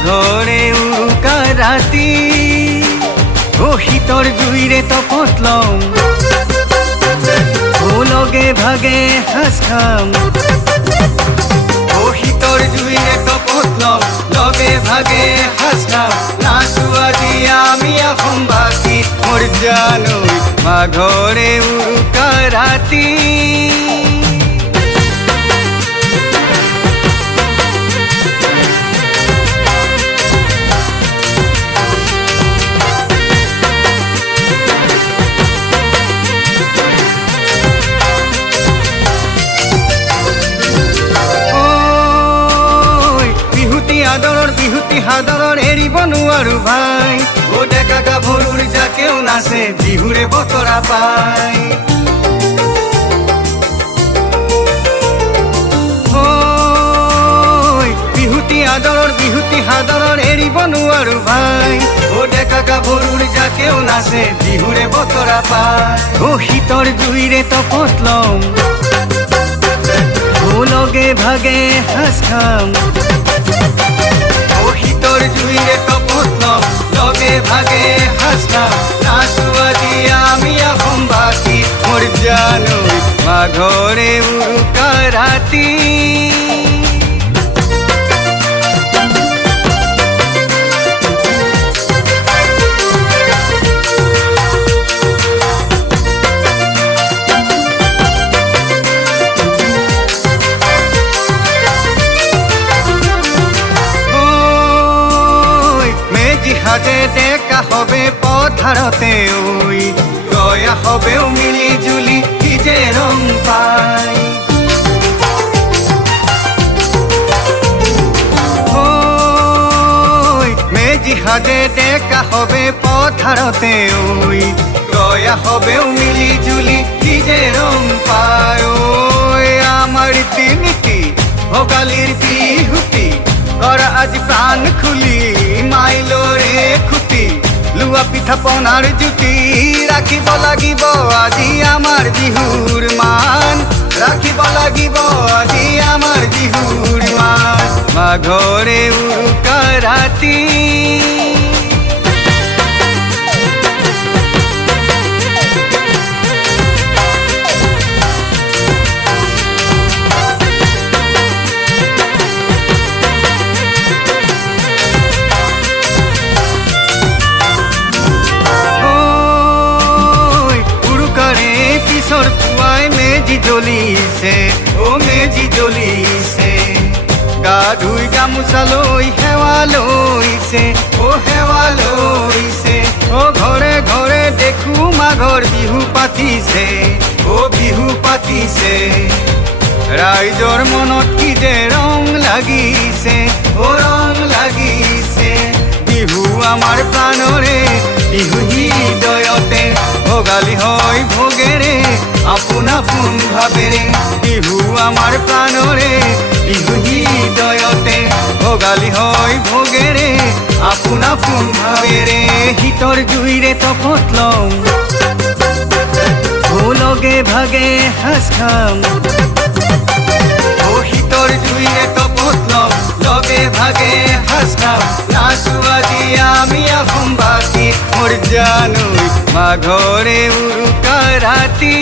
মাঘৰে উৰুকা ৰাতি ও শীতৰ জুইৰে তপত লওঁ ও লগে ভাগে সাজ খাম ও শীতৰ জুইৰে তপত লওঁ লগে ভাগে সাজ খাম নাচো আজি আমি অসমবাসী মোৰ জানৈ মাঘৰে উৰুকা ৰাতি বিহুতি হাদৰৰ এৰিব নোৱাৰো ভাই ও ডেকা গাভৰুৰ জাকেও নাচে বিহুৰে বতৰা পাই বিহুতি হাদৰৰ এৰিব নোৱাৰো ভাই ও ডেকা গাভৰুৰ জাকেও নাচে বিহুৰে বতৰা পাই ও শীতৰ জুইৰে তপত লওঁ ও লগে ভাগে সাজ খাম শীতৰ জুইৰে তপত লওঁ লগে ভাগে সাজ খাম নাচো আজি আমি অসমবাসী মোৰ জানৈ মাঘৰে উৰুকা ৰাতি হাতে ডেকা হবে পথাৰতে ঐ গয়া হবেও মিলি জুলি কি যে ৰং পাই মেজি হাতে ডেকা হবে পথাৰতে ঐ গয়া হবেও মিলি জুলি কি যে ৰং পাই আমাৰ তিনিটি ভোগালীৰ বিহুতি কৰা আজি প্ৰাণ খুলি মাইলৰে খুটি লুৱা পিঠা পনাৰ জুতি ৰাখিব লাগিব আজি আমাৰ বিহুৰ মান ৰাখিব লাগিব আজি আমাৰ বিহুৰ মান মাঘৰে উৰুকা ৰাতি মেজি জ্বলিছে ও মেজি জ্বলিছে গা ধুই গামোচা লৈ সেৱা লৈছে ও সেৱা লৈছে ও ঘৰে ঘৰে দেখো মাঘৰ বিহু পাতিছে ও বিহু পাতিছে ৰাইজৰ মনত কি যে ৰং লাগিছে ও ৰং লাগিছে বিহু আমাৰ প্ৰাণৰে বিহু হৃদয়তে ভোগালী হয় ভোগেৰে আপোন আপোন ভাবেৰে বিহু আমাৰ প্ৰাণৰে বিহু হৃদয়তে ভোগালী হয় ভোগেৰে আপোন আপোন ভাবেৰে শীতৰ জুইৰে তপত লওঁ ও লগে ভাগে সাজ খাম ও শীতৰ জুইৰে তপত লওঁ লগে ভাগে সাজ খাম নাচো আজি আমি অসমবাসী মোৰ জানৈ মাঘৰে উৰুকা ৰাতি